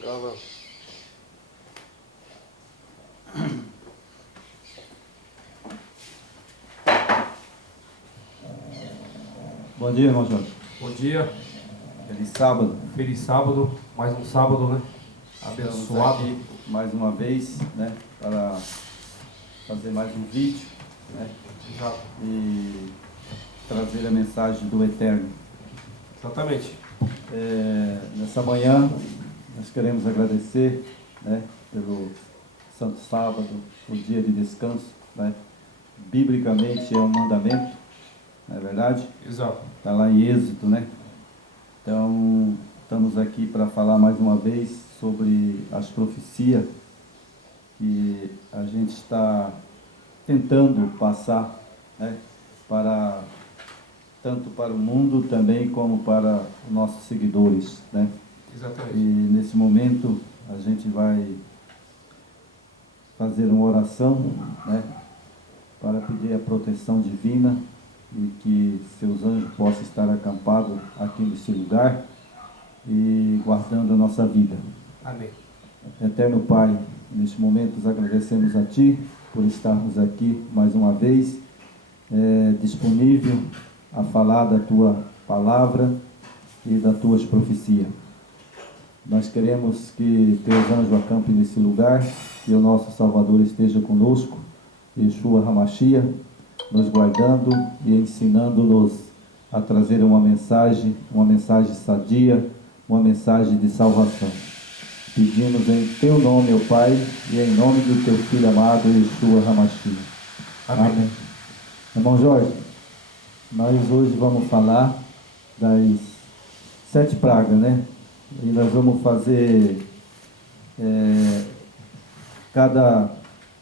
Gravando. Bom dia, irmão Jorge. Bom dia, Feliz sábado. feliz sábado, mais um sábado, né? Abençoado. Estamos aqui mais uma vez, né, para fazer mais um vídeo, né, Exato. e trazer a mensagem do Eterno. Exatamente. Nessa manhã, nós queremos agradecer, né, pelo Santo Sábado, o dia de descanso, né, biblicamente é um mandamento, não é verdade? Exato. Está lá em Êxodo, né? Então, estamos aqui para falar mais uma vez sobre as profecias que a gente está tentando passar, né, tanto para o mundo também como para os nossos seguidores, né? E Exatamente. nesse momento a gente vai fazer uma oração, né, para pedir a proteção divina e que seus anjos possam estar acampados aqui nesse lugar e guardando a nossa vida. Amém. Eterno Pai, neste momento nos agradecemos a Ti por estarmos aqui mais uma vez, disponível a falar da Tua palavra e das Tuas profecias. Nós queremos que Teus anjos acampem nesse lugar, que o nosso Salvador esteja conosco, Yeshua Hamashia, nos guardando e ensinando-nos a trazer uma mensagem sadia, uma mensagem de salvação. Pedimos em Teu nome, ó Pai, e em nome do Teu Filho amado, Yeshua Hamashia. Amém. Irmão Jorge, nós hoje vamos falar das 7 pragas, né? E nós vamos fazer, cada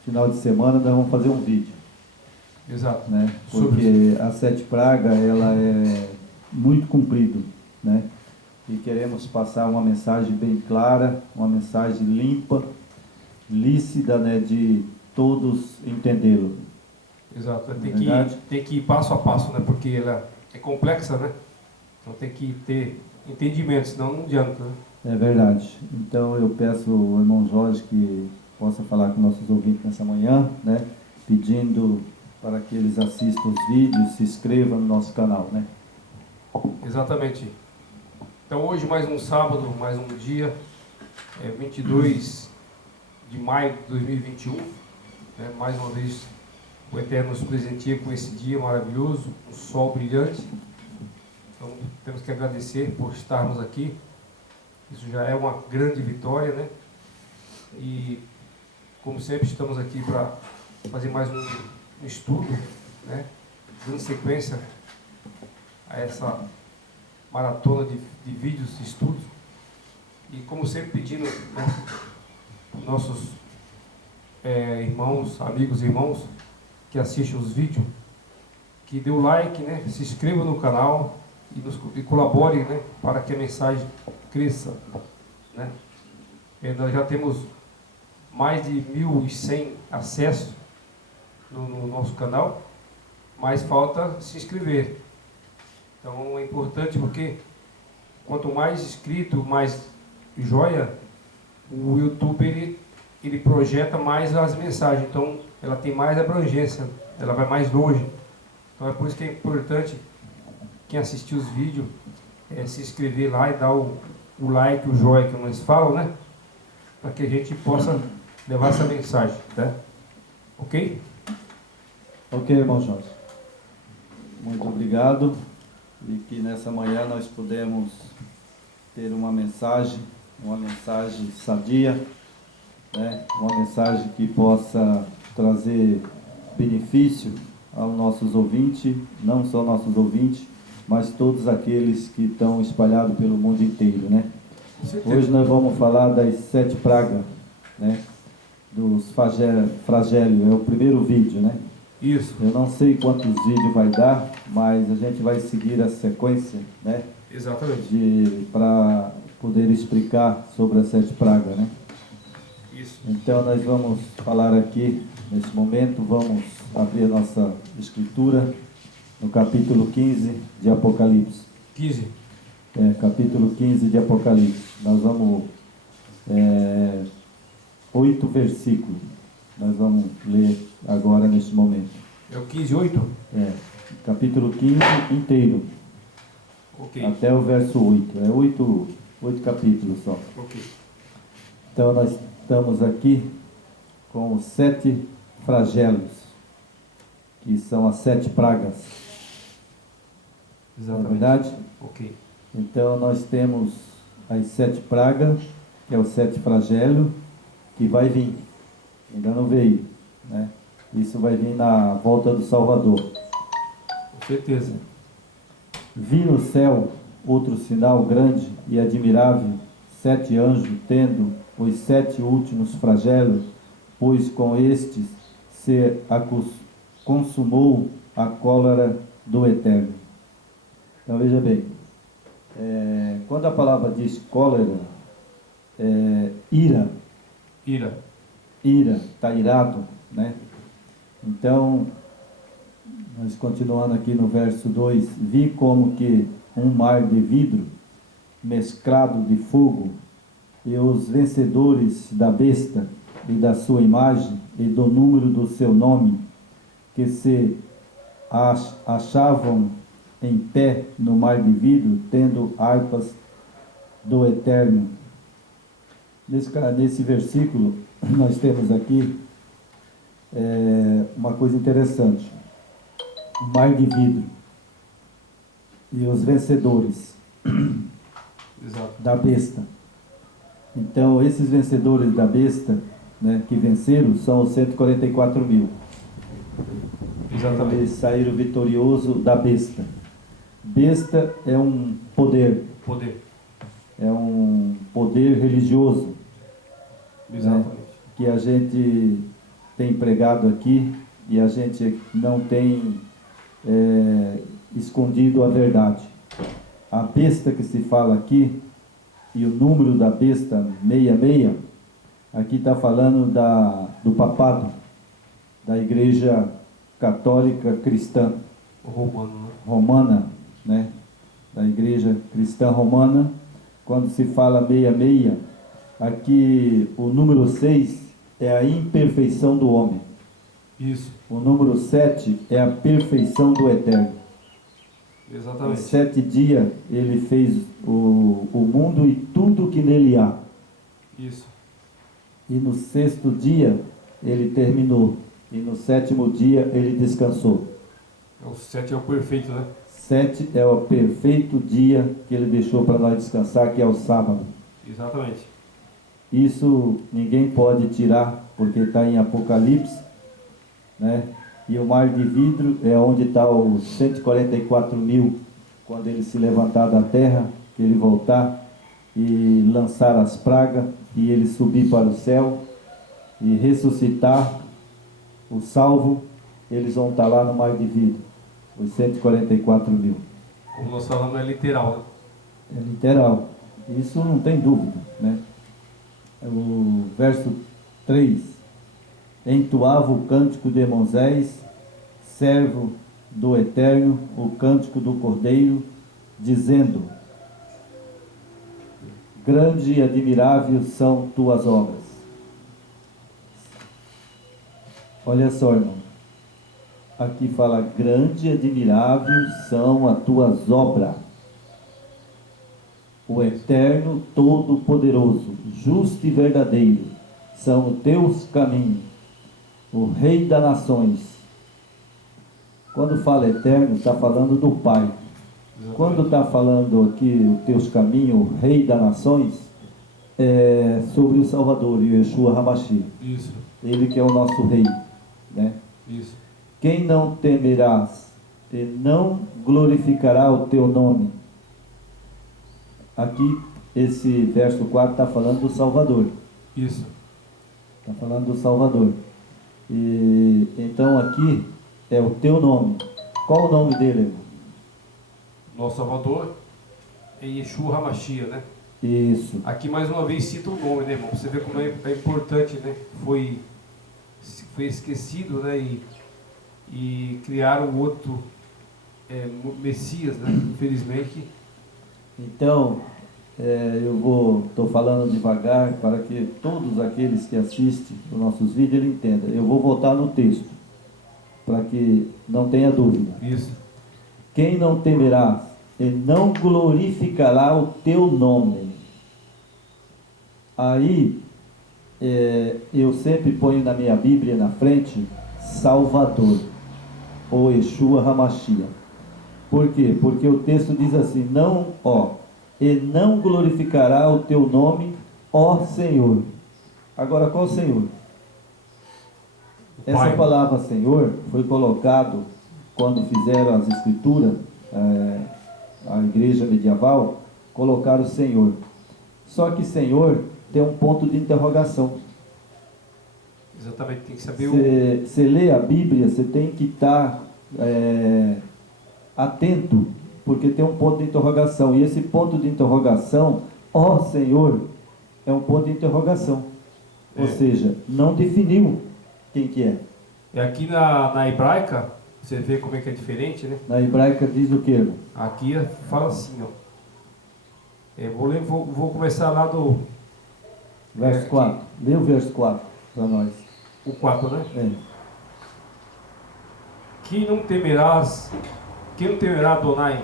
final de semana, nós vamos fazer um vídeo. Exato. Né? Porque a 7 pragas, ela é muito comprida, né? E queremos passar uma mensagem bem clara, uma mensagem limpa, lícita, né, de todos entendê-lo. Exato. Verdade? Tem que ir passo a passo, né? Porque ela é complexa, né? Então tem que ter entendimento, senão não adianta, né? É verdade. Então eu peço ao irmão Jorge que possa falar com nossos ouvintes nessa manhã, né? Pedindo para que eles assistam os vídeos, se inscrevam no nosso canal, né? Exatamente. Então hoje mais um sábado, mais um dia, 22 de maio de 2021, né? Mais uma vez o Eterno nos presenteia com esse dia maravilhoso, um sol brilhante. Então temos que agradecer por estarmos aqui. Isso já é uma grande vitória, né? E como sempre estamos aqui para fazer mais um estudo, né? Dando sequência a essa maratona de vídeos, de estudos. E como sempre pedindo, né, nossos irmãos, amigos e irmãos que assistem os vídeos, que dê o like, né? Se inscreva no canal e colabore, né, para que a mensagem cresça, né? Nós já temos mais de 1.100 acessos no nosso canal, mas falta se inscrever. Então é importante porque quanto mais inscrito, mais joia, o YouTube ele projeta mais as mensagens, então ela tem mais abrangência, ela vai mais longe. Então é por isso que é importante quem assistir os vídeos se inscrever lá e dar o like, o joia que nós falam, né? Para que a gente possa levar essa mensagem, tá? Ok? Ok, irmão Jorge. Muito obrigado. E que nessa manhã nós podemos ter uma mensagem sadia, né? Uma mensagem que possa trazer benefício aos nossos ouvintes, não só nossos ouvintes, mas todos aqueles que estão espalhados pelo mundo inteiro, né? Hoje nós vamos falar das 7 pragas, né? Dos flagélios, é o primeiro vídeo, né? Isso. Eu não sei quantos vídeos vai dar, mas a gente vai seguir a sequência, né? Exatamente. Para poder explicar sobre as 7 pragas, né? Isso. Então nós vamos falar aqui, nesse momento, vamos abrir a nossa escritura no capítulo 15 de Apocalipse. 15. Capítulo 15 de Apocalipse. Nós vamos 8 versículos. Nós vamos ler agora neste momento. É o 15:8? Capítulo 15 inteiro. Ok. Até o verso 8. É 8 capítulos só. Ok. Então nós estamos aqui com os 7 flagelos, que são as 7 pragas. Exatamente. Não é verdade? Ok. Então nós temos as 7 pragas, que é o 7 flagelo, que vai vir. Ainda não veio, né? Isso vai vir na volta do Salvador. Com certeza. Vi no céu outro sinal grande e admirável, 7 anjos tendo os 7 últimos flagelos, pois com estes se consumou a cólera do Eterno. Então veja bem, quando a palavra diz cólera, ira, está irado, né? Então, nós continuando aqui no verso 2, vi como que um mar de vidro mesclado de fogo, e os vencedores da besta e da sua imagem e do número do seu nome, que se achavam em pé no mar de vidro, tendo harpas do Eterno. Nesse versículo, nós temos aqui uma coisa interessante. O mar de vidro e os vencedores da besta. Então, esses vencedores da besta, né, que venceram, são os 144 mil. Exatamente. Eles saíram vitoriosos da besta. Besta é um poder. É um poder religioso. Exatamente. Né, que a gente tem pregado aqui e a gente não tem escondido a verdade. A besta que se fala aqui, e o número da besta 66, aqui está falando do papado, da Igreja Católica Cristã Romana, né? Da Igreja Cristã Romana. Quando se fala 66, aqui o número 6 é a imperfeição do homem. Isso. O número 7 é a perfeição do Eterno. Exatamente. Em 7 dias ele fez o mundo e tudo que nele há. Isso. E no 6º dia ele terminou. E no 7º dia ele descansou. O 7 é o perfeito, né? 7 é o perfeito dia que ele deixou para nós descansar, que é o sábado. Exatamente. Isso ninguém pode tirar, porque está em Apocalipse, né? E o mar de vidro é onde está os 144 mil, quando ele se levantar da terra, que ele voltar e lançar as pragas, e ele subir para o céu e ressuscitar o salvo, eles vão estar lá no mar de vidro, os 144 mil. Como nós falamos, é literal, né? É literal, isso não tem dúvida, né? O verso 3: entoava o cântico de Moisés, servo do Eterno, o cântico do Cordeiro, dizendo: grande e admirável são tuas obras. Olha só, irmão, aqui fala: grande e admirável são as tuas obras. O Eterno Todo-Poderoso, justo e verdadeiro, são os teus caminhos, o Rei das Nações. Quando fala Eterno, está falando do Pai. Exatamente. Quando está falando aqui os teus caminhos, o Rei das Nações, é sobre o Salvador, Yeshua HaMashiach. Isso. Ele que é o nosso Rei, né? Isso. Quem não temerás e não glorificará o teu nome. Aqui, esse verso 4 está falando do Salvador. Isso. Está falando do Salvador. E então aqui é o teu nome. Qual o nome dele, irmão? Nosso Salvador é Yeshua HaMashiach, né? Isso. Aqui mais uma vez cita o nome, né, irmão? Você vê como é importante, né? Foi esquecido, né? E criaram outro Messias, né? Infelizmente. Então, Estou falando devagar para que todos aqueles que assistem os nossos vídeos ele entendam. Eu vou voltar no texto, para que não tenha dúvida. Isso. Quem não temerá e não glorificará o teu nome. Aí, eu sempre ponho na minha Bíblia na frente, Salvador, ou Yeshua Hamashia. Por quê? Porque o texto diz assim, e não glorificará o teu nome, ó Senhor. Agora, qual Senhor? Essa palavra Senhor foi colocado quando fizeram as escrituras, a igreja medieval, colocaram Senhor. Só que Senhor tem um ponto de interrogação. Exatamente, tem que saber Você lê a Bíblia, você tem que estar atento, porque tem um ponto de interrogação. E esse ponto de interrogação, ó Senhor, é um ponto de interrogação. Ou seja, não definiu quem que é. E aqui na hebraica, você vê como é que é diferente, né? Na hebraica diz o quê? Aqui fala assim, ó. Vou começar lá do... Verso 4. Lê o verso 4 para nós. O 4, né? Quem não temerá Adonai,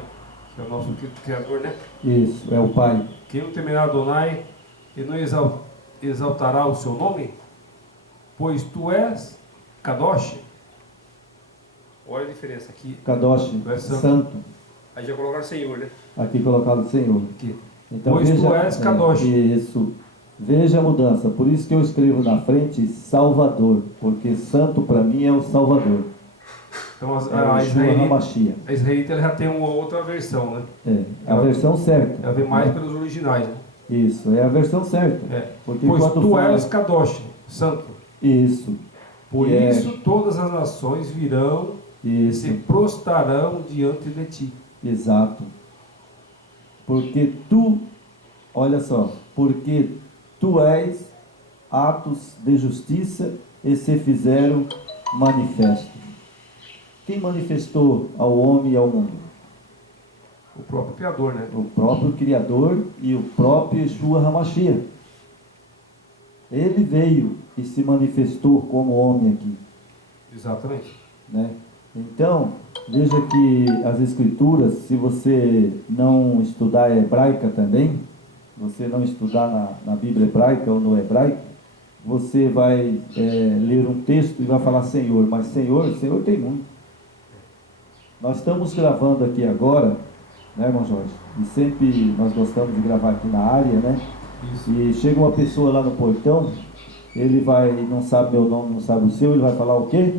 que é o nosso Criador, né? Isso, é o Pai. Quem não temerá Adonai e não exaltará o seu nome? Pois tu és Kadosh. Olha a diferença aqui. Kadosh, santo. Aí já colocaram Senhor, né? Aqui colocado Senhor. Aqui. Então, pois veja, tu és Kadosh. Isso. Veja a mudança. Por isso que eu escrevo na frente Salvador. Porque santo para mim é o Salvador. Então a israelita ela já tem uma outra versão, né? A versão certa. Ela vem mais pelos originais, né? Isso, é a versão certa. Porque pois tu és Kadosh, santo. Isso. Por isso todas as nações virão e se prostrarão diante de ti. Exato. Porque tu, olha só, porque tu és atos de justiça e se fizeram manifestos. Quem manifestou ao homem e ao mundo? O próprio Criador, né? O próprio Criador e o próprio Yeshua Hamashia. Ele veio e se manifestou como homem aqui. Exatamente. Né? Então, veja que as escrituras, se você não estudar hebraica também, você não estudar na Bíblia hebraica ou no hebraico, você vai ler um texto e vai falar Senhor, mas Senhor tem muito. Nós estamos gravando aqui agora, né, irmão Jorge? E sempre nós gostamos de gravar aqui na área, né? Isso. E chega uma pessoa lá no portão, ele não sabe meu nome, não sabe o seu, ele vai falar o quê?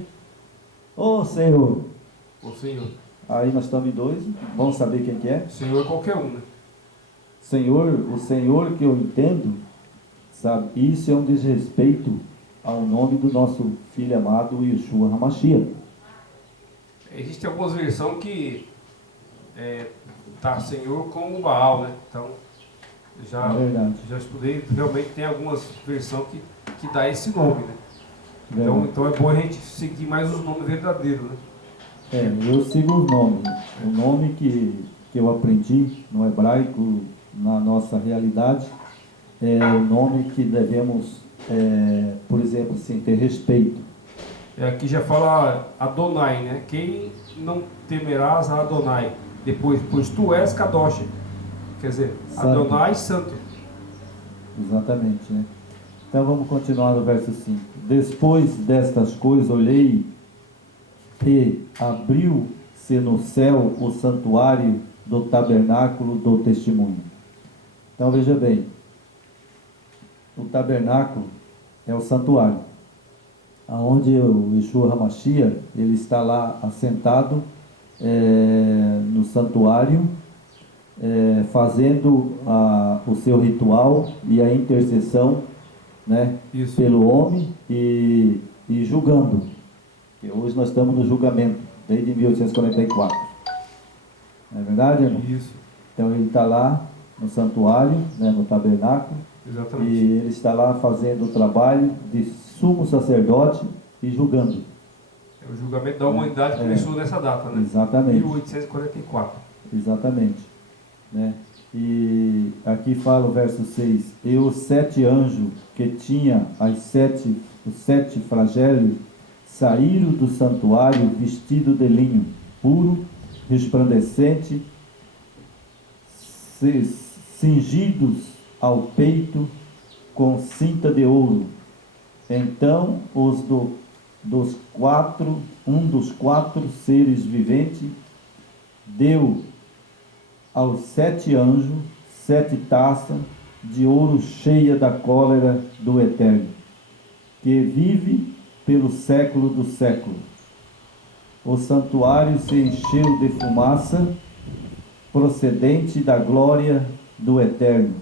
Ô Senhor. O Senhor. Aí nós estamos em dois, vamos saber quem que é? Senhor é qualquer um, né? Senhor, o Senhor que eu entendo, sabe? Isso é um desrespeito ao nome do nosso filho amado Yeshua Hamashia. Existem algumas versões que tá Senhor com o Baal, né? Então, já estudei, realmente tem algumas versões que dá esse nome, né? Então é bom a gente seguir mais os nomes verdadeiros, né? Eu sigo os nomes. O nome que eu aprendi no hebraico, na nossa realidade, é o nome que devemos, por exemplo, assim, ter respeito. Aqui já fala Adonai, né? Quem não temerás a Adonai? Depois, pois tu és Kadosh. Quer dizer, santo. Adonai santo. Exatamente, né? Então vamos continuar no verso 5. Depois destas coisas olhei e abriu-se no céu o santuário do tabernáculo do testemunho. Então veja bem, o tabernáculo é o santuário, aonde o Yeshua Hamashia, ele está lá assentado no santuário, fazendo o seu ritual e a intercessão, né, pelo homem e julgando. E hoje nós estamos no julgamento, desde 1844. Não é verdade, irmão? Isso. Então ele está lá no santuário, né, no tabernáculo. Exatamente. E ele está lá fazendo o trabalho de sumo sacerdote e julgando. O julgamento da humanidade começou nessa data, né? Exatamente. 1844. Exatamente. né? E aqui fala o verso 6: e os 7 anjos que tinha os 7 flagelos saíram do santuário vestidos de linho puro, resplandecente, cingidos ao peito com cinta de ouro. Então um dos quatro seres viventes deu aos 7 anjos 7 taças de ouro cheia da cólera do Eterno, que vive pelo século dos séculos. O santuário se encheu de fumaça procedente da glória do Eterno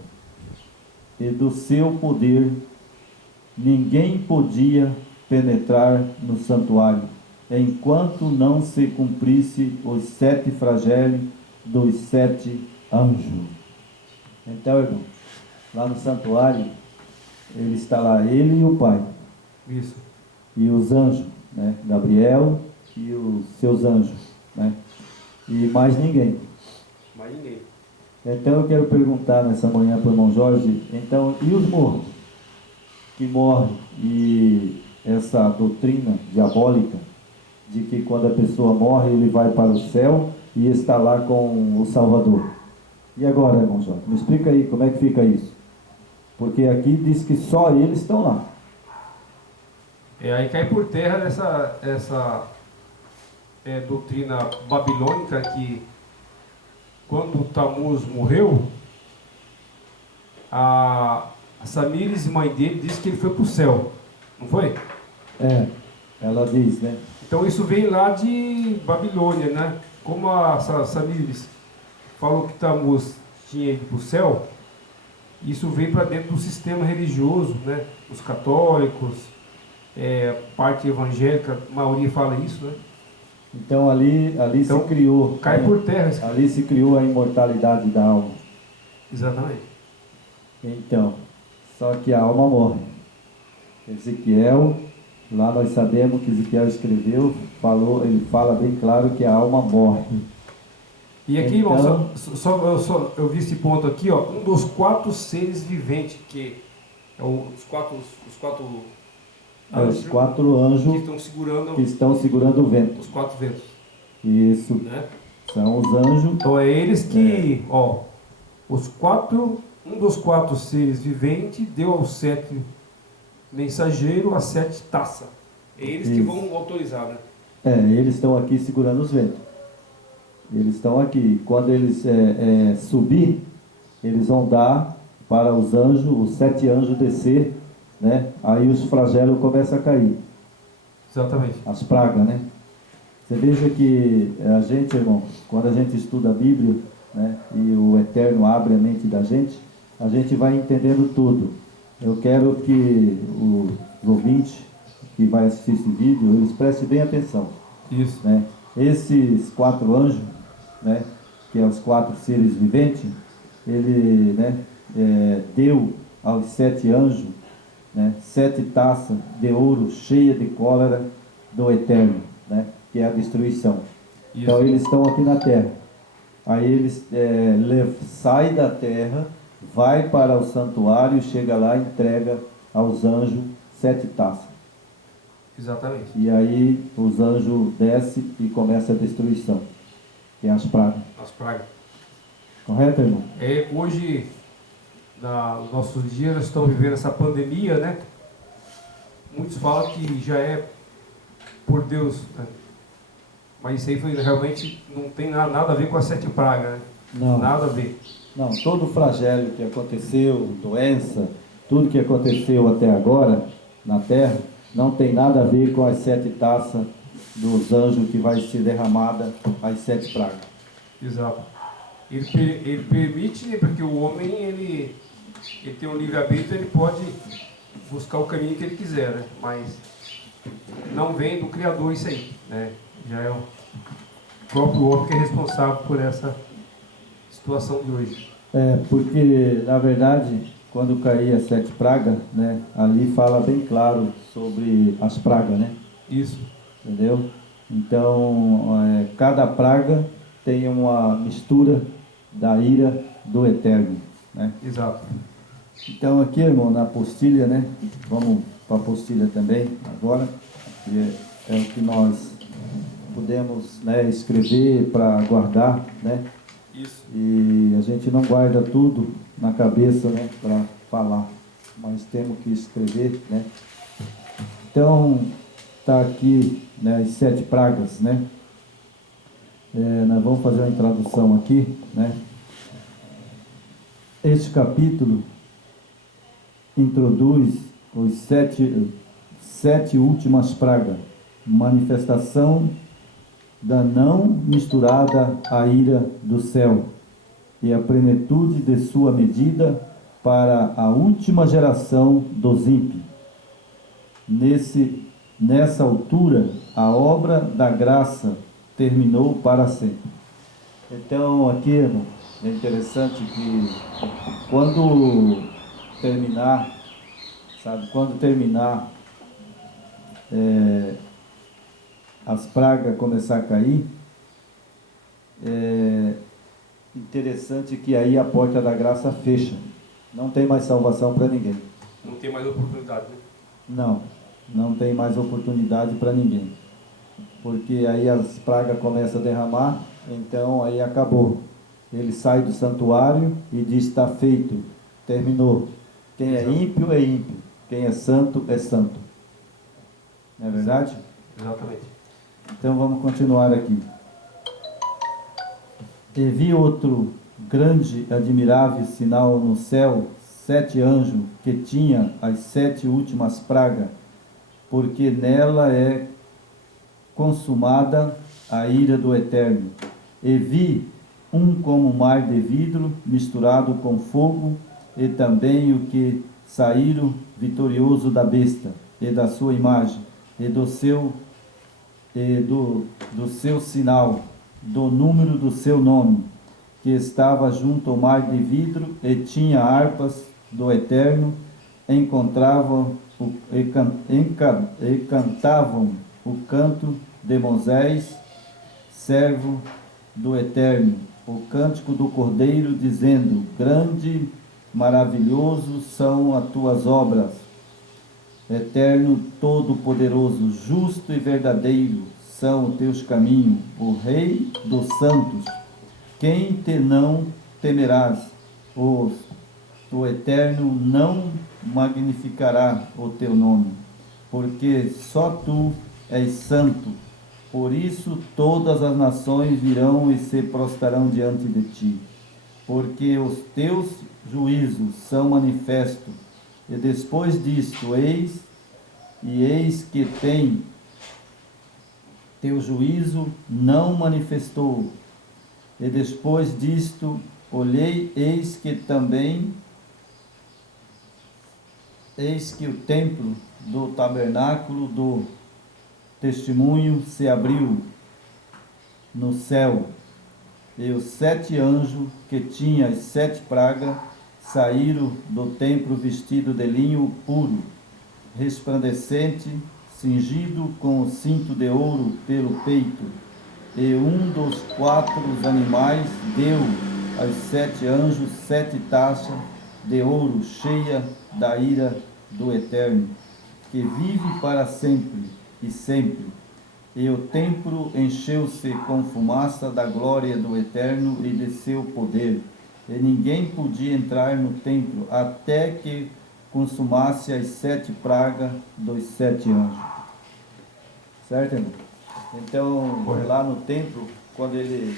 e do seu poder. Ninguém podia penetrar no santuário, enquanto não se cumprisse os 7 flagelos dos 7 anjos. Então, irmão, lá no santuário, ele está lá, ele e o Pai. Isso. E os anjos, né? Gabriel e os seus anjos, né? E mais ninguém. Mais ninguém. Então eu quero perguntar nessa manhã para o irmão Jorge, então, e os mortos que morrem? E essa doutrina diabólica de que quando a pessoa morre ele vai para o céu e está lá com o Salvador. E agora, irmão Jorge, me explica aí como é que fica isso. Porque aqui diz que só eles estão lá. Aí cai por terra essa doutrina babilônica que quando Tamuz morreu, a Samires, mãe dele, disse que ele foi para o céu, não foi? Ela diz, né? Então isso vem lá de Babilônia, né? Como a Samires falou que Tamuz tinha ido para o céu, isso veio para dentro do sistema religioso, né? Os católicos, parte evangélica, a maioria fala isso, né? Então ali então, se criou... Cai por terra. Ali se criou a imortalidade da alma. Exatamente. Então, só que a alma morre. Ezequiel, lá nós sabemos que Ezequiel escreveu, ele fala bem claro que a alma morre. E aqui, então, irmão, eu vi esse ponto aqui, ó, um dos 4 seres viventes, que é os quatro anjos que estão segurando o vento. Os 4 ventos. Isso. Né? São os anjos. Então é eles que, um dos 4 seres viventes deu aos 7 mensageiros as 7 taças. É eles que vão autorizar, né? Eles estão aqui segurando os ventos. Eles estão aqui. Quando eles subir, eles vão dar para os anjos, os 7 anjos descer, né? Aí os flagelos começam a cair. Exatamente. As pragas, né? Você veja que a gente, irmão, quando a gente estuda a Bíblia, né? E o Eterno abre a mente da gente, a gente vai entendendo tudo. Eu quero que os ouvintes que vai assistir esse vídeo, eles prestem bem atenção. Isso. Né? Esses 4 anjos, né? Que é os 4 seres viventes, ele, né? Deu aos 7 anjos, né? 7 taças de ouro cheia de cólera do Eterno, né? Que é a destruição. Isso. Então eles estão aqui na terra. Aí eles saem da terra, vai para o santuário, chega lá e entrega aos anjos 7 taças. Exatamente. E aí os anjos descem e começa a destruição, que é as pragas. As pragas. Correto, irmão? Hoje, nos nossos dias, nós estamos vivendo essa pandemia, né? Muitos falam que já é por Deus, né? Mas isso aí realmente não tem nada a ver com as 7 pragas, né? Não. Nada a ver. Não, todo o flagelo que aconteceu, doença, tudo que aconteceu até agora na terra, não tem nada a ver com as 7 taças dos anjos que vai ser derramada as 7 pragas. Exato. Ele permite, né, porque o homem ele tem um livre-arbítrio, ele pode buscar o caminho que ele quiser, né? Mas não vem do Criador isso aí, né? Já é o próprio homem que é responsável por essa situação de hoje. Porque na verdade, quando cair as 7 pragas, né, ali fala bem claro sobre as pragas, né? Isso. Entendeu? Então, cada praga tem uma mistura da ira do Eterno, né? Exato. Então aqui, irmão, na apostila, né? Vamos para a apostila também agora, que é o que nós podemos, né, escrever para guardar, né? Isso. E a gente não guarda tudo na cabeça, né, para falar, mas temos que escrever, né? Então, está aqui, né, as 7 pragas, né? Nós vamos fazer uma introdução aqui, né? Este capítulo introduz os sete últimas pragas, manifestação da não misturada à ira do céu e a plenitude de sua medida para a última geração dos ímpios. Nessa altura, a obra da graça terminou para sempre. Então, aqui, irmão, é interessante que quando terminar, sabe, quando terminar as pragas começar a cair, interessante que aí a porta da graça fecha. Não tem mais salvação para ninguém. Não tem mais oportunidade, né? Não tem mais oportunidade para ninguém. Porque aí as pragas começam a derramar, então aí acabou. Ele sai do santuário e diz: está feito, terminou. Quem é ímpio é ímpio, quem é santo é santo. Não é verdade? Exatamente. Então vamos continuar aqui. E vi outro grande, admirável sinal no céu, 7 anjos que tinha as 7 últimas pragas, porque nela é consumada a ira do Eterno. E vi um como mar de vidro misturado com fogo, e também o que saíram vitorioso da besta e da sua imagem e do seu sinal, do número do seu nome, que estava junto ao mar de vidro e tinha harpas do Eterno, e cantavam o canto de Moisés, servo do Eterno, o cântico do Cordeiro, dizendo: grande, maravilhoso são as tuas obras, Eterno, todo-poderoso, justo e verdadeiro são os teus caminhos, o Rei dos santos. Quem te não temerás? O Eterno não magnificará o teu nome, porque só tu és santo. Por isso todas as nações virão e se prostrarão diante de ti, porque os teus juízos são manifestos. E depois disto, eis que tem teu juízo não manifestou. E depois disto, olhei, eis que o templo do tabernáculo do testemunho se abriu no céu, e os 7 anjos que tinham as 7 pragas saíram do templo vestido de linho puro, resplandecente, cingido com o cinto de ouro pelo peito. E um dos 4 animais deu aos 7 anjos 7 taças de ouro cheia da ira do Eterno, que vive para sempre e sempre. E o templo encheu-se com fumaça da glória do Eterno e de seu poder. E ninguém podia entrar no templo até que consumasse as 7 pragas dos 7 anjos. Certo, irmão? Então, lá no templo, quando ele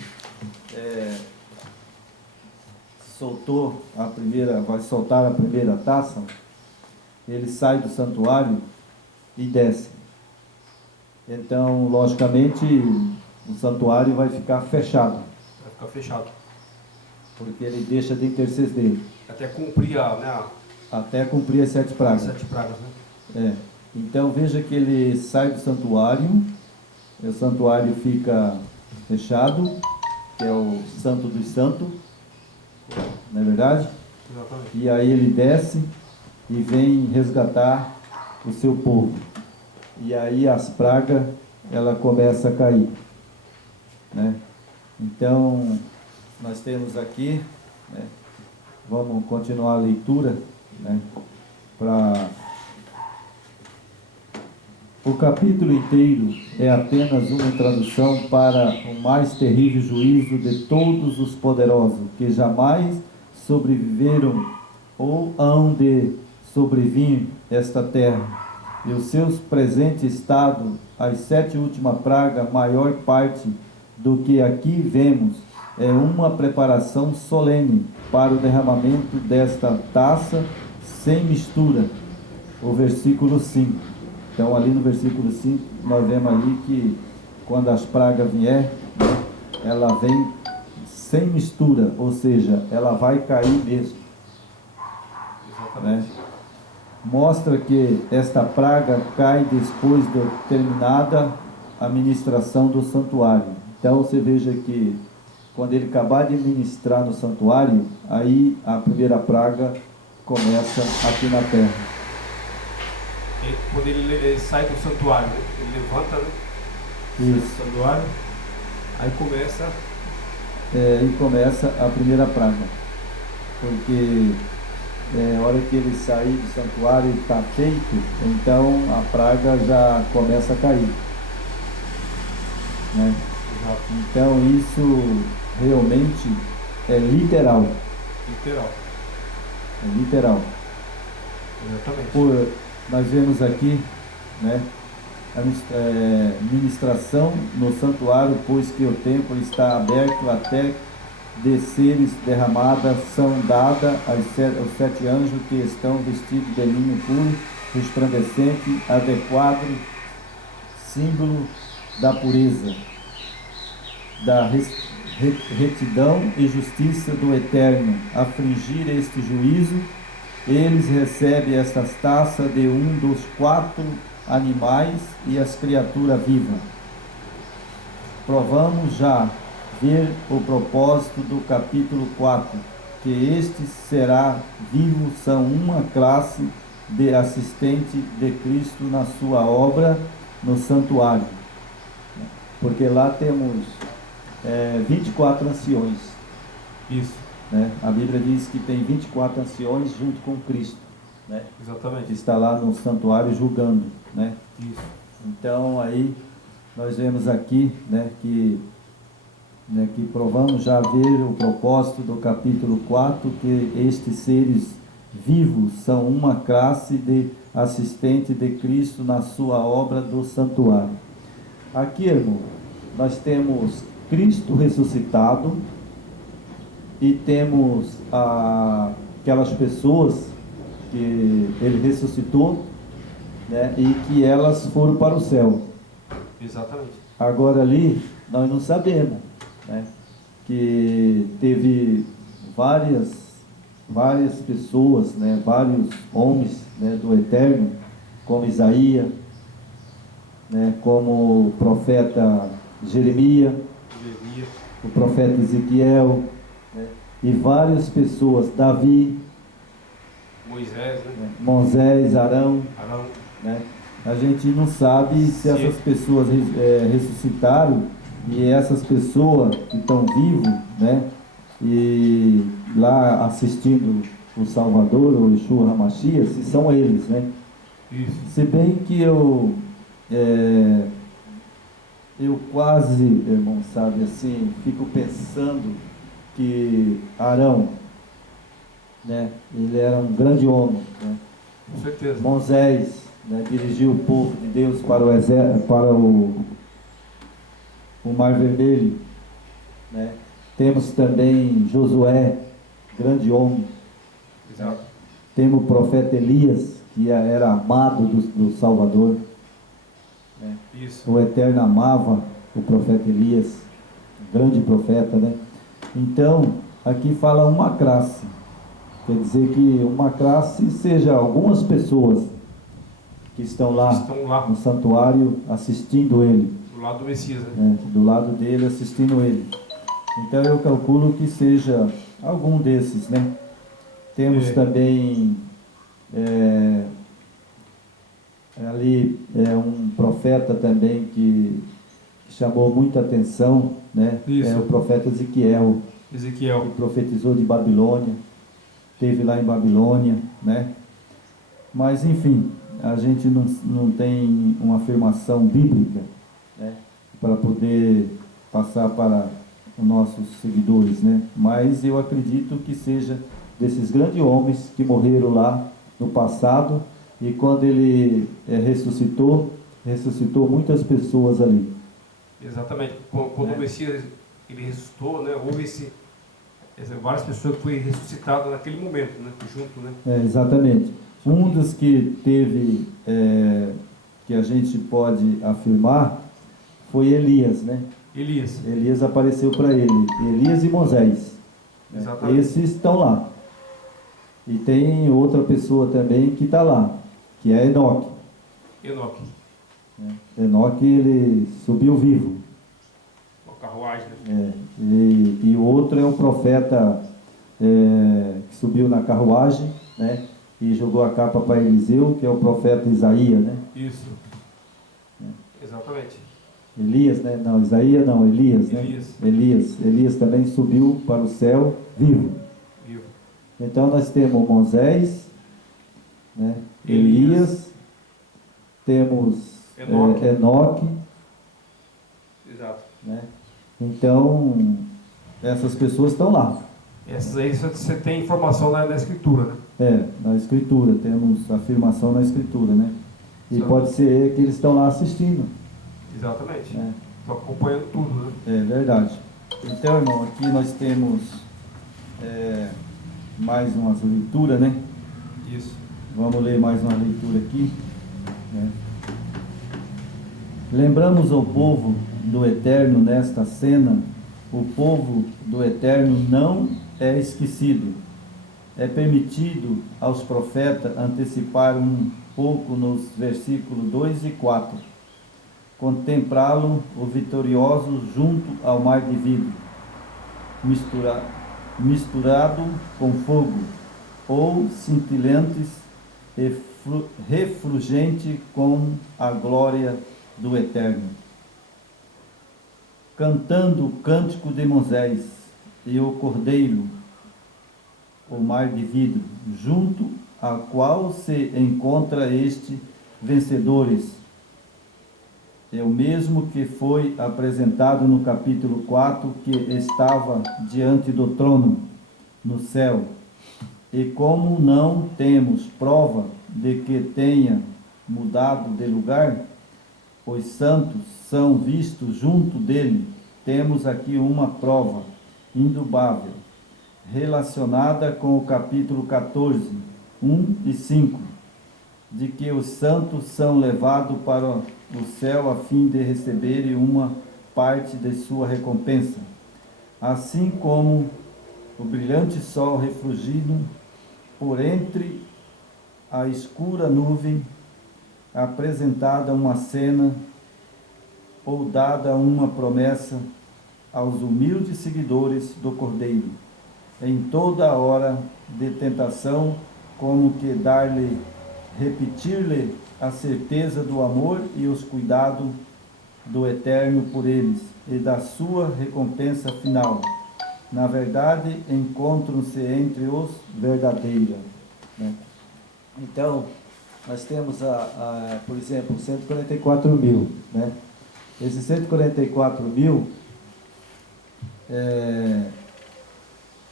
vai soltar a primeira taça, ele sai do santuário e desce. Então, logicamente, o santuário vai ficar fechado. Vai ficar fechado. Porque ele deixa de interceder. Até cumprir Até cumprir as 7 pragas. 7 pragas, né? Então, veja que ele sai do santuário, e o santuário fica fechado, que é o Santo dos Santos, não é verdade? Exatamente. E aí ele desce e vem resgatar o seu povo. E aí as pragas, ela começa a cair, né? Então, nós temos aqui, né, vamos continuar a leitura, né, para o capítulo inteiro é apenas uma introdução para o mais terrível juízo de todos os poderosos que jamais sobreviveram ou hão de sobrevir esta terra, e o seu presente estado, as 7 últimas pragas, maior parte do que aqui vemos, é uma preparação solene para o derramamento desta taça sem mistura. O versículo 5. Então, ali no versículo 5, nós vemos ali que quando as pragas vier, né, ela vem sem mistura, ou seja, ela vai cair mesmo. Exatamente. Né? Mostra que esta praga cai depois de terminada a ministração do santuário. Então, você veja que quando ele acabar de ministrar no santuário, aí a primeira praga começa aqui na terra. Quando ele sai do santuário, né? Ele levanta, né? Isso. Do santuário, aí começa... e começa a primeira praga. Porque a hora que ele sair do santuário e está feito, então a praga já começa a cair. Né? Então isso realmente é literal. Literal. É literal. Exatamente. Nós vemos aqui, né, a ministração no santuário, pois que o templo está aberto até de seres derramadas são dadas aos 7 anjos que estão vestidos de linho puro, resplandecente, adequado, símbolo da pureza, da retidão e justiça do Eterno. A fringir este juízo, eles recebem estas taças de um dos 4 animais e as criaturas vivas. Provamos já ver o propósito do capítulo 4, que estes será vivo são uma classe de assistente de Cristo na sua obra no santuário. Porque lá temos 24 anciões. Isso. Né? A Bíblia diz que tem 24 anciões junto com Cristo, né? Exatamente. Que está lá no santuário julgando, né? Isso. Então aí nós vemos aqui, né, que provamos já ver o propósito do capítulo 4, que estes seres vivos são uma classe de assistente de Cristo na sua obra do santuário. Aqui, irmão, nós temos Cristo ressuscitado e temos aquelas pessoas que ele ressuscitou, né, e que elas foram para o céu. Exatamente. Agora ali, nós não sabemos, né, que teve várias pessoas, né, vários homens, né, do Eterno, como Isaías, né, como o profeta Jeremias, o profeta Ezequiel, né, e várias pessoas, Davi, Moisés, Arão. Né? A gente não sabe se essas pessoas ressuscitaram, e essas pessoas que estão vivas, né, e lá assistindo o Salvador, o Yeshua HaMashiach, se são eles, né? Isso. Se bem que eu quase, irmão, sabe, assim, fico pensando que Arão, né, ele era um grande homem, né? Com certeza. Moisés, né, dirigiu o povo de Deus para o Mar Vermelho, né? Temos também Josué, grande homem. Exato. Temos o profeta Elias, que era amado do Salvador, né? Isso. O Eterno amava o profeta Elias, grande profeta, né? Então, aqui fala uma classe, quer dizer que uma classe seja algumas pessoas que estão lá no santuário assistindo ele. Do lado do Messias, né? Do lado dele, assistindo ele. Então eu calculo que seja algum desses, né? Temos também ali um profeta também que chamou muita atenção, né? Isso. É o profeta Ezequiel. Ezequiel. que profetizou de Babilônia, esteve lá em Babilônia, né? Mas, enfim, a gente não tem uma afirmação bíblica, né, para poder passar para os nossos seguidores, né? Mas eu acredito que seja desses grandes homens que morreram lá no passado, e quando ele ressuscitou muitas pessoas ali. Exatamente. Quando o Messias ele ressuscitou, né, houve várias pessoas que foram ressuscitadas naquele momento, né, junto, né? Exatamente. Um dos que teve, que a gente pode afirmar, foi Elias, né? Elias. Elias apareceu para ele. Elias e Moisés. Exatamente. Esses estão lá. E tem outra pessoa também que está lá, que é Enoque. Enoque. Enoque, ele subiu vivo. Uma carruagem, né? E o outro é o profeta que subiu na carruagem, né? E jogou a capa para Eliseu, que é o profeta Isaías, né? Isso. Exatamente. Elias, né? Não, Isaías não, Elias, né? Elias também subiu para o céu vivo. Então nós temos Moisés, né? Elias, temos Enoque. Exato. Né? Então, essas pessoas estão lá. Essas aí você tem informação na Escritura, né? Na Escritura, temos afirmação na Escritura, né? E pode ser que eles estão lá assistindo. Exatamente. Estão acompanhando tudo, né? É verdade. Então, irmão, aqui nós temos mais umas leituras, né? Isso. Vamos ler mais uma leitura aqui, né? Lembramos ao povo do Eterno nesta cena. O povo do Eterno não é esquecido. É permitido aos profetas antecipar um pouco nos versículos 2 e 4. Contemplá-lo, o vitorioso, junto ao mar de vidro, misturado com fogo, ou cintilantes e refulgente com a glória do Eterno. Cantando o cântico de Moisés e o cordeiro, o mar de vidro, junto a qual se encontra este vencedores, é o mesmo que foi apresentado no capítulo 4, que estava diante do trono no céu. E como não temos prova de que tenha mudado de lugar, os santos são vistos junto dele, temos aqui uma prova indubável, relacionada com o capítulo 14, 1 e 5, de que os santos são levados para o céu a fim de receberem uma parte de sua recompensa, assim como o brilhante sol refulgindo por entre a escura nuvem, apresentada uma cena ou dada uma promessa aos humildes seguidores do Cordeiro, em toda hora de tentação, como que dar-lhe, repetir-lhe a certeza do amor e os cuidados do Eterno por eles e da sua recompensa final. Na verdade, encontram-se entre os verdadeiros. Né? Então, nós temos, por exemplo, 144 mil. Né? Esses 144 mil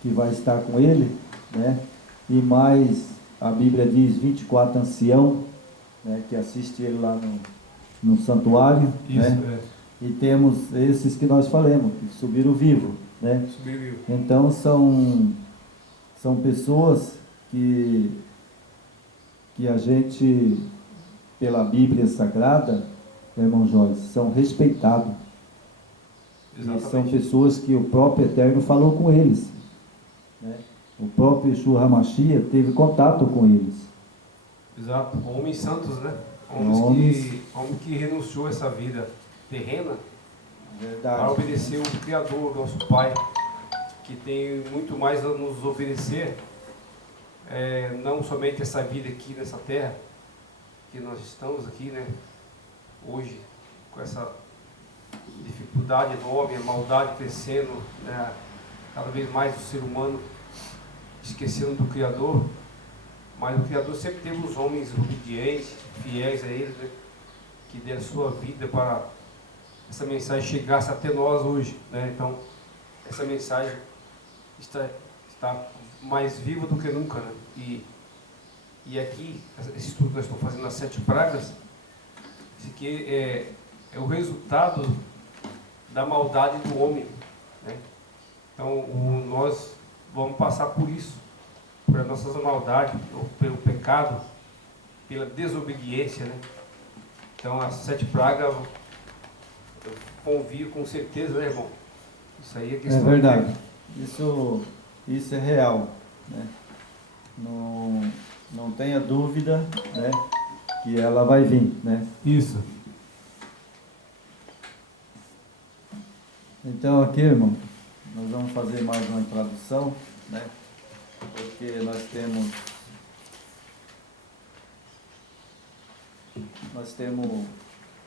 que vai estar com ele, né? E mais, a Bíblia diz 24 ancião, né? Que assiste ele lá no santuário. Isso, né? E temos esses que nós falamos, que subiram vivo. Né? Então são pessoas que a gente, pela Bíblia Sagrada, irmão Jorge, são respeitados. E são pessoas que o próprio Eterno falou com eles. Né? O próprio Yeshua HaMashiach teve contato com eles. Exato. Homens santos, né? Homens que renunciou a essa vida terrena. Verdade. Para obedecer o Criador, nosso Pai, que tem muito mais a nos oferecer, não somente essa vida aqui nessa terra, que nós estamos aqui, né, hoje, com essa dificuldade enorme, a maldade crescendo, né, cada vez mais o ser humano esquecendo do Criador, mas o Criador sempre teve os homens obedientes, fiéis a Ele, né? Que deram sua vida para essa mensagem chegasse até nós hoje, né? Então, essa mensagem está mais viva do que nunca, né? E aqui, esse estudo que nós estamos fazendo nas 7 pragas, isso aqui é o resultado da maldade do homem, né? Então, nós vamos passar por isso, por nossas maldades, pelo pecado, pela desobediência, né? Então, as 7 pragas, eu convido com certeza, né, irmão? Isso aí é questão. É verdade. Isso é real, né? Não tenha dúvida, né, que ela vai vir, né? Isso. Então aqui, irmão, nós vamos fazer mais uma introdução, né? Porque nós temos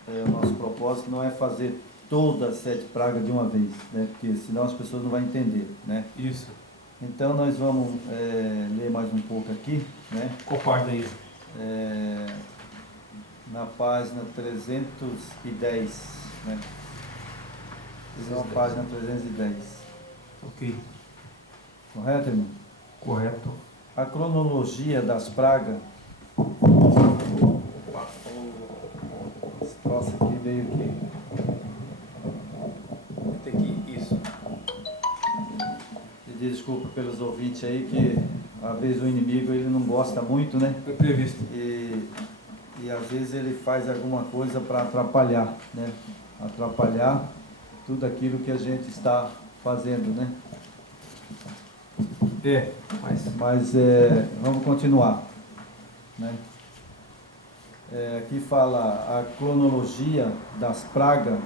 o nosso propósito não é fazer todas as 7 pragas de uma vez, né? Porque senão as pessoas não vão entender, né? Isso. Então nós vamos ler mais um pouco aqui, né? Qual parte aí? Na página 310, né? Isso é uma página 310. Ok. Correto, irmão? Correto. A cronologia das pragas. Esse troço aqui veio aqui. Tem que isso. Pedir desculpa pelos ouvintes aí, que às vezes o inimigo ele não gosta muito, né? Foi previsto. E às vezes ele faz alguma coisa para atrapalhar, né? Atrapalhar tudo aquilo que a gente está fazendo, né? Mas vamos continuar, né? Aqui fala a cronologia das pragas.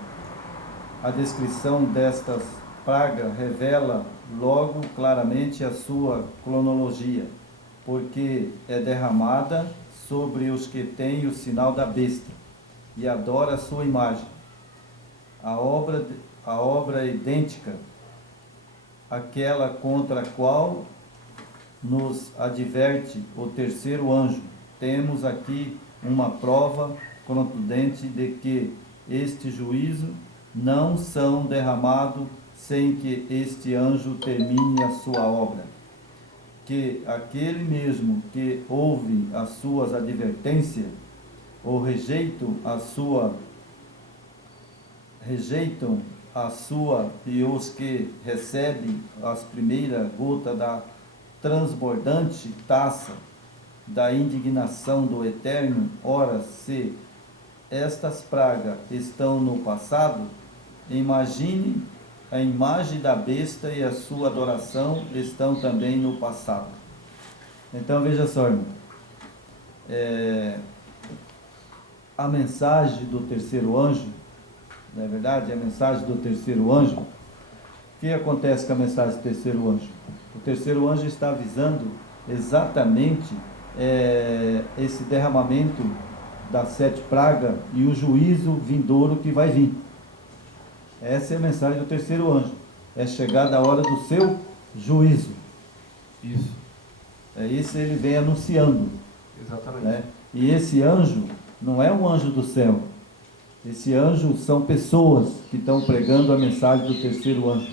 A descrição destas pragas revela logo claramente a sua cronologia, porque é derramada sobre os que têm o sinal da besta e adora a sua imagem. A obra é idêntica àquela contra a qual nos adverte o terceiro anjo. Temos aqui uma prova contundente de que este juízo não são derramados sem que este anjo termine a sua obra. Que aquele mesmo que ouve as suas advertências ou rejeitam a sua e os que recebem as primeiras gotas da transbordante taça da indignação do Eterno, ora, se estas pragas estão no passado, imagine a imagem da besta e a sua adoração estão também no passado. Então veja só, irmão, a mensagem do terceiro anjo, não é verdade? A mensagem do terceiro anjo, o que acontece com a mensagem do terceiro anjo? O terceiro anjo está avisando exatamente esse derramamento das 7 pragas e o juízo vindouro que vai vir. Essa é a mensagem do terceiro anjo. É chegada a hora do seu juízo. Isso. É isso ele vem anunciando. Exatamente. Né? E esse anjo não é um anjo do céu. Esse anjo são pessoas que estão pregando a mensagem do terceiro anjo.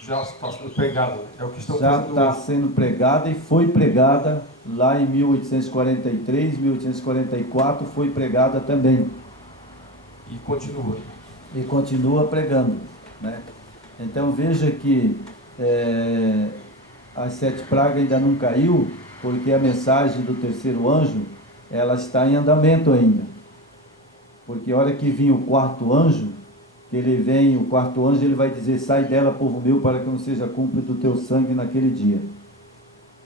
Já está sendo pregado. É o que estão Já fazendo está hoje. sendo pregada e foi pregada lá em 1843, 1844 foi pregada também. E continua. E continua pregando, né? Então veja que as 7 pragas ainda não caiu, porque a mensagem do terceiro anjo, ela está em andamento ainda. Porque a hora que vir o quarto anjo, o quarto anjo, ele vai dizer: sai dela, povo meu, para que não seja cúmplice do teu sangue naquele dia,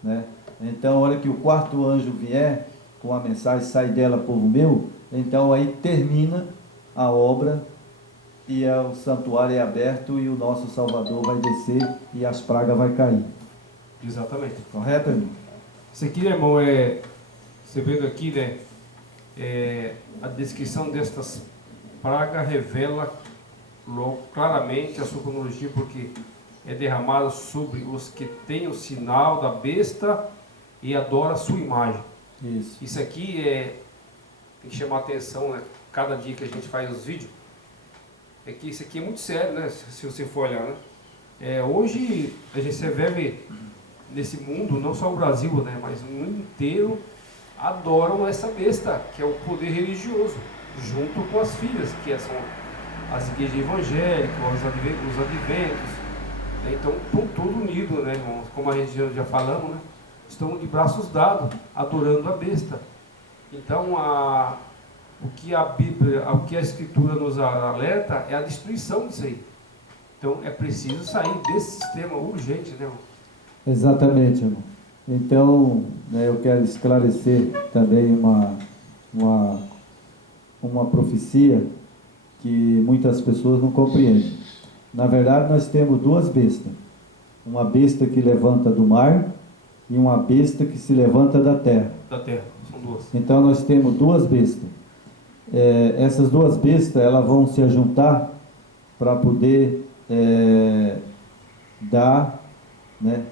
né? Então a hora que o quarto anjo vier com a mensagem: sai dela, povo meu, então aí termina a obra e o santuário é aberto e o nosso Salvador vai descer e as pragas vai cair. Exatamente. Correto, irmão? Isso aqui, irmão, você vendo aqui, né? A descrição destas pragas revela logo claramente a sua cronologia, porque é derramado sobre os que têm o sinal da besta e adoram a sua imagem. Isso aqui tem que chamar a atenção, né? Cada dia que a gente faz os vídeos, é que isso aqui é muito sério, né? Se você for olhar, né? Hoje a gente vê nesse mundo, não só o Brasil, né? Mas o mundo inteiro adoram essa besta, que é o poder religioso, junto com as filhas, que são as igrejas evangélicas, os adventos, né? Então estão todos unidos, né, irmãos? Como a gente já falamos, né? Estão de braços dados, adorando a besta. Então o que a Bíblia, o que a Escritura nos alerta é a destruição disso aí. Então é preciso sair desse sistema urgente, né, irmão? Exatamente, irmão. Então, né, eu quero esclarecer também uma profecia que muitas pessoas não compreendem. Na verdade, nós temos duas bestas. Uma besta que levanta do mar e uma besta que se levanta da terra. Da terra, são duas. Então, nós temos duas bestas. Essas duas bestas, elas vão se juntar para poder dar, né,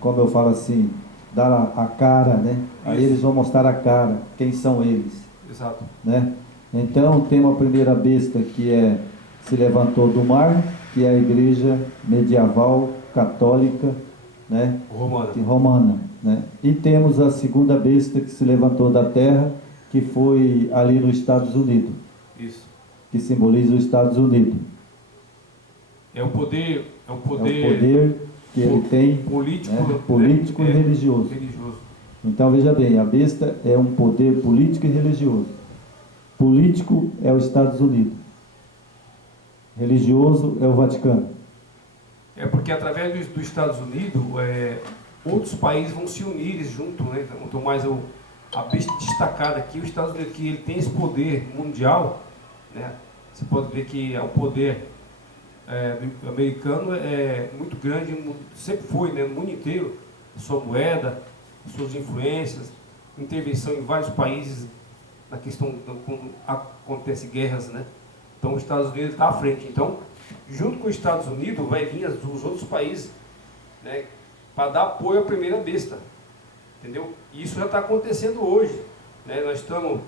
como eu falo assim, dar a cara, né? Aí eles vão mostrar a cara, quem são eles. Exato. Né? Então tem uma primeira besta que se levantou do mar, que é a igreja medieval católica, né? Romana, né? E temos a segunda besta que se levantou da terra, que foi ali nos Estados Unidos. Isso. Que simboliza os Estados Unidos. É o poder que ele tem, político, né? Político e religioso. Então veja bem, a besta é um poder político e religioso. Político é os Estados Unidos. Religioso é o Vaticano. É porque através dos Estados Unidos, outros países vão se unir junto, né? Então mais a besta destacada aqui, os Estados Unidos, que ele tem esse poder mundial, né? Você pode ver que o poder americano é muito grande, sempre foi, né, no mundo inteiro, sua moeda, suas influências, intervenção em vários países na questão quando acontece guerras, né? Então os Estados Unidos está à frente. Então, junto com os Estados Unidos, vai vir os outros países, né, para dar apoio à primeira besta, entendeu? E isso já está acontecendo hoje, né? Nós estamos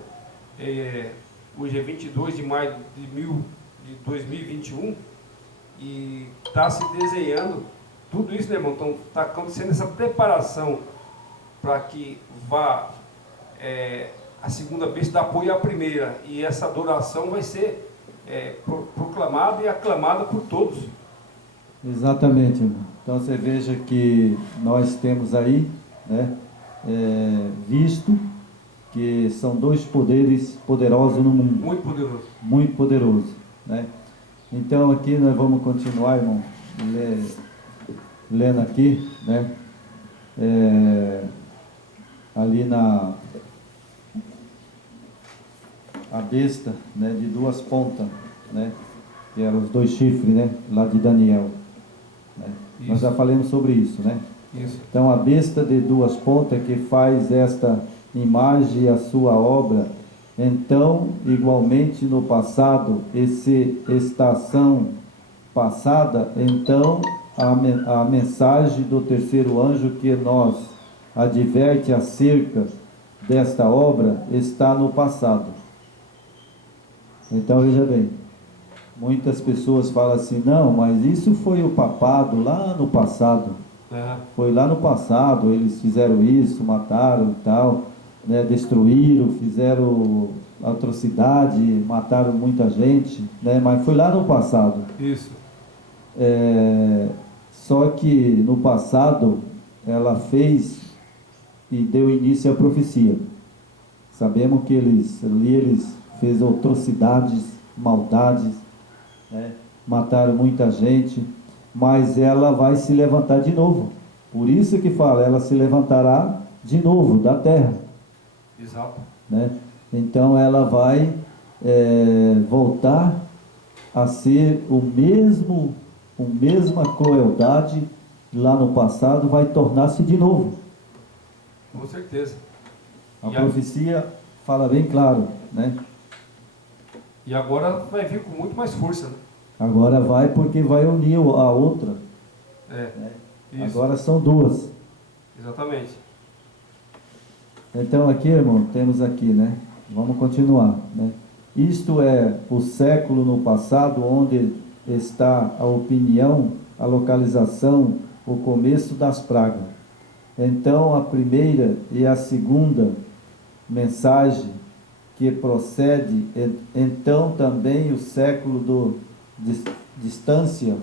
hoje é 22 de maio de 2021 e está se desenhando tudo isso, né, irmão? Então está acontecendo essa preparação para que vá a segunda besta dar apoio à primeira, e essa adoração vai ser proclamada e aclamada por todos. Exatamente, irmão. Então você veja que nós temos aí, né, visto que são dois poderes poderosos no mundo. Muito poderoso. Muito poderoso, né? Então aqui nós vamos continuar, irmão, lendo aqui, né? Ali a besta, né, de duas pontas, né? Que eram os dois chifres, né? Lá de Daniel. Né? Nós já falamos sobre isso, né? Isso. Então a besta de duas pontas que faz esta imagem e a sua obra. Então, igualmente no passado, estação passada, então a mensagem do terceiro anjo que nos adverte acerca desta obra está no passado. Então veja bem, muitas pessoas falam assim, não, mas isso foi o papado lá no passado. Foi lá no passado, eles fizeram isso, mataram e tal, né, destruíram, fizeram atrocidade, mataram muita gente, né, mas foi lá no passado. Isso. Só que no passado ela fez e deu início à profecia. Sabemos que eles fez atrocidades, maldades, né, mataram muita gente, mas ela vai se levantar de novo. Por isso que fala, ela se levantará de novo da terra. Exato. Né? Então ela vai voltar a ser a mesma crueldade lá no passado, vai tornar-se de novo. Com certeza. A profecia fala bem claro, né? E agora vai vir com muito mais força, né? Agora vai, porque vai unir a outra, Né? Isso. Agora são duas. Exatamente. Então aqui, irmão, temos aqui, né? Vamos continuar, né? Isto é o século no passado, onde está a opinião, a localização, o começo das pragas. Então a primeira e a segunda mensagem que procede, então também o século do distância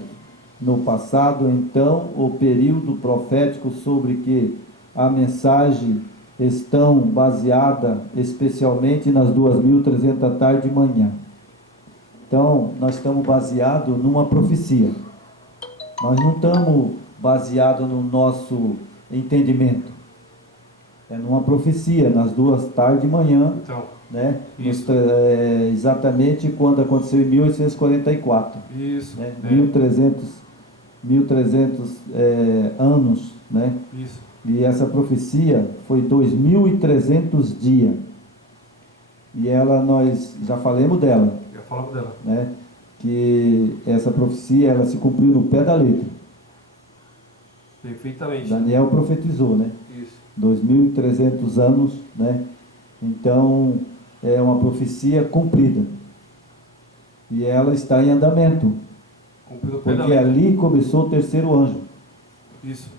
no passado, então o período profético sobre que a mensagem estão baseada especialmente nas 2.300 tarde e manhã. Então, nós estamos baseados numa profecia. Nós não estamos baseados no nosso entendimento. É numa profecia, nas 2 tarde e manhã, Então, né? isso. Exatamente quando aconteceu em 1844. Isso. Né? 1.300 anos, né? Isso. E essa profecia foi 2.300 dias. E ela, nós já falamos dela, Já falamos dela. né? Que essa profecia, ela se cumpriu no pé da letra. Perfeitamente. Daniel profetizou, né? Isso. 2.300 anos, né? Então, é uma profecia cumprida. E ela está em andamento. Cumprido o pé da Porque letra. ali começou o terceiro anjo. Isso.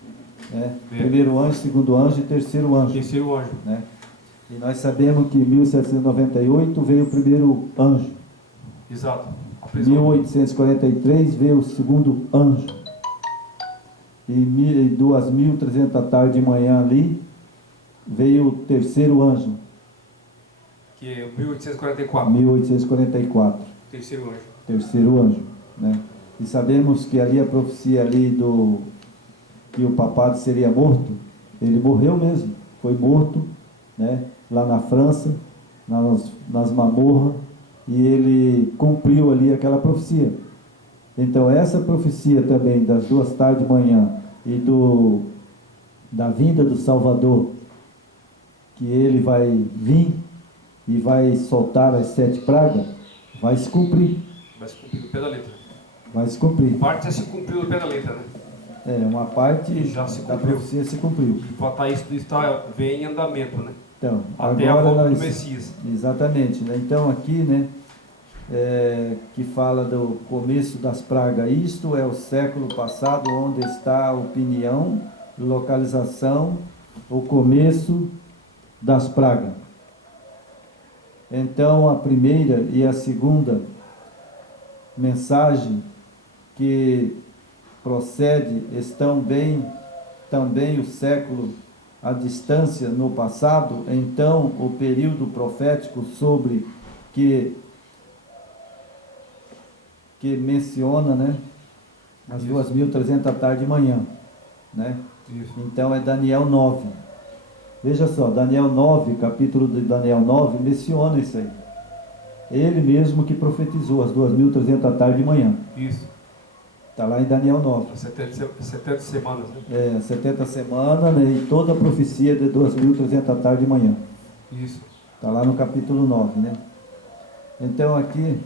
Né? É. Primeiro anjo, segundo anjo e terceiro anjo. Terceiro anjo. Né? E nós sabemos que em 1798 veio o primeiro anjo. Exato. Em 1843 veio o segundo anjo. E 2.300 tarde e manhã ali veio o terceiro anjo. Que é 1844. 1844. Terceiro anjo. Terceiro anjo. Né? E sabemos que ali a profecia ali que o papado seria morto, ele morreu mesmo. Foi morto, né? Lá na França, nas mamorras, e ele cumpriu ali aquela profecia. Então essa profecia também das 2 tarde e manhã e da vinda do Salvador, que ele vai vir e vai soltar as 7 pragas, vai se cumprir. Vai se cumprir no pé da letra. Vai se cumprir. Parte já se cumpriu no pé da letra, né? Uma parte Já se da cumpriu. profecia se cumpriu. E falta isso vem em andamento, né? Então, Até a agora volta do nós, Messias. exatamente, né? Então aqui, né, que fala do começo das pragas, isto é o século passado, onde está a opinião, localização, o começo das pragas. Então a primeira e a segunda mensagem que procede estão bem também o século à distância no passado, então o período profético sobre que menciona, né, as 2.300 tarde e manhã, né? Isso. Então é Daniel 9. Veja só, Daniel 9, capítulo de Daniel 9, menciona isso aí. Ele mesmo que profetizou as 2.300 tarde e manhã. Isso. Está lá em Daniel 9. 70 semanas, né? 70 semanas, né, e toda a profecia de 2.300 tarde e manhã. Isso. Está lá no capítulo 9, né? Então aqui,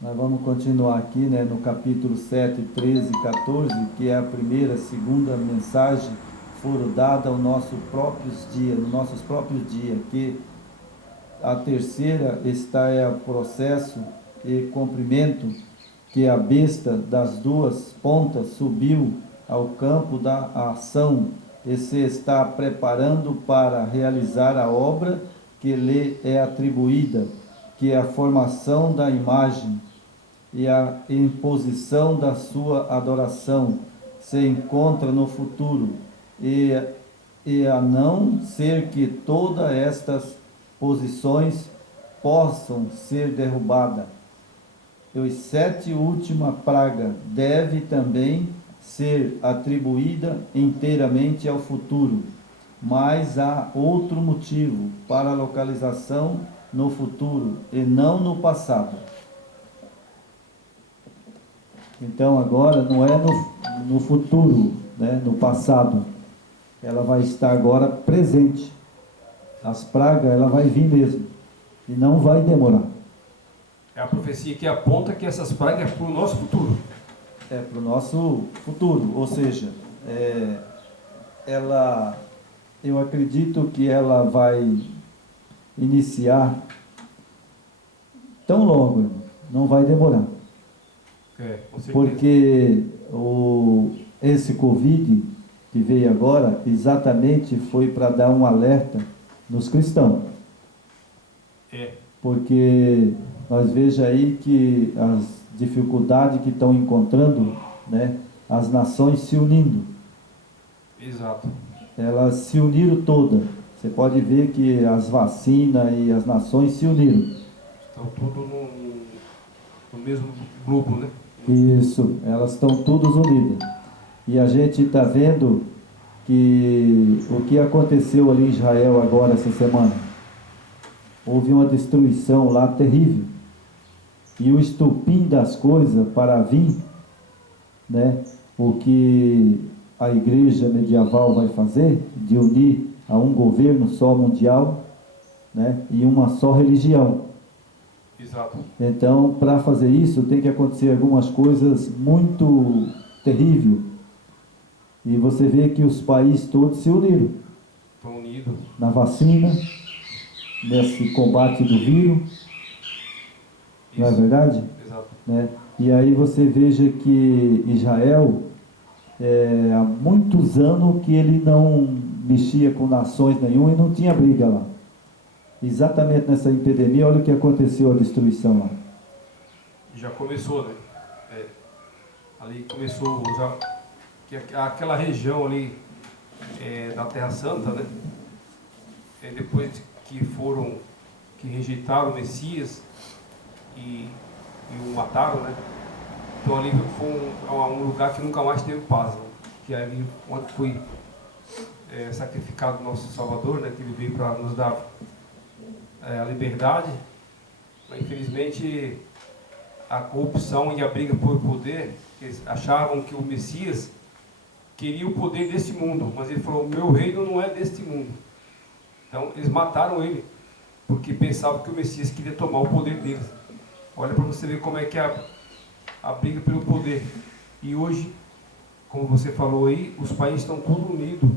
nós vamos continuar aqui, né, no capítulo 7, 13 e 14, que é a primeira, segunda mensagem foram dadas aos nossos próprios dias, nos nossos próprios dias, que a terceira está o processo e cumprimento, que a besta das 2 pontas subiu ao campo da ação e se está preparando para realizar a obra que lhe é atribuída, que é a formação da imagem e a imposição da sua adoração se encontra no futuro, e a não ser que todas estas posições possam ser derrubadas. E os 7 última praga deve também ser atribuída inteiramente ao futuro, mas há outro motivo para a localização no futuro e não no passado. Então agora não é no futuro, né, no passado. Ela vai estar agora presente. As pragas, ela vai vir mesmo. E não vai demorar. É a profecia que aponta que essas pragas é para o nosso futuro. É para o nosso futuro, ou seja, eu acredito que ela vai iniciar tão logo, irmão, não vai demorar. Com certeza. Porque esse Covid que veio agora, exatamente foi para dar um alerta nos cristãos. Porque nós veja aí que as dificuldades que estão encontrando, né, as nações se unindo. Exato. Elas se uniram todas. Você pode ver que as vacinas e as nações se uniram. Estão tudo no mesmo grupo, né? Isso, elas estão todas unidas. E a gente está vendo que o que aconteceu ali em Israel agora, essa semana, houve uma destruição lá terrível. E o estupim das coisas para vir, né, o que a igreja medieval vai fazer, de unir a um governo só mundial, né, e uma só religião. Exato. Então, para fazer isso, tem que acontecer algumas coisas muito terríveis. E você vê que os países todos se uniram. Estão unidos. Na vacina, nesse combate do vírus. Isso. Não é verdade? Exato. Né? E aí você veja que Israel, há muitos anos que ele não mexia com nações nenhuma e não tinha briga lá. Exatamente nessa epidemia, olha o que aconteceu, a destruição lá. Já começou, né? Ali começou já, que aquela região ali da Terra Santa, né? Depois que rejeitaram o Messias e o mataram, né? Então ali foi um lugar que nunca mais teve paz, né? Que é ali onde foi sacrificado o nosso Salvador, né? Que ele veio para nos dar a liberdade. Mas infelizmente a corrupção e a briga por poder, eles achavam que o Messias queria o poder deste mundo, mas ele falou: meu reino não é deste mundo. Então eles mataram ele porque pensavam que o Messias queria tomar o poder deles. Olha para você ver como é que é a briga pelo poder. E hoje, como você falou aí, os países estão todos unidos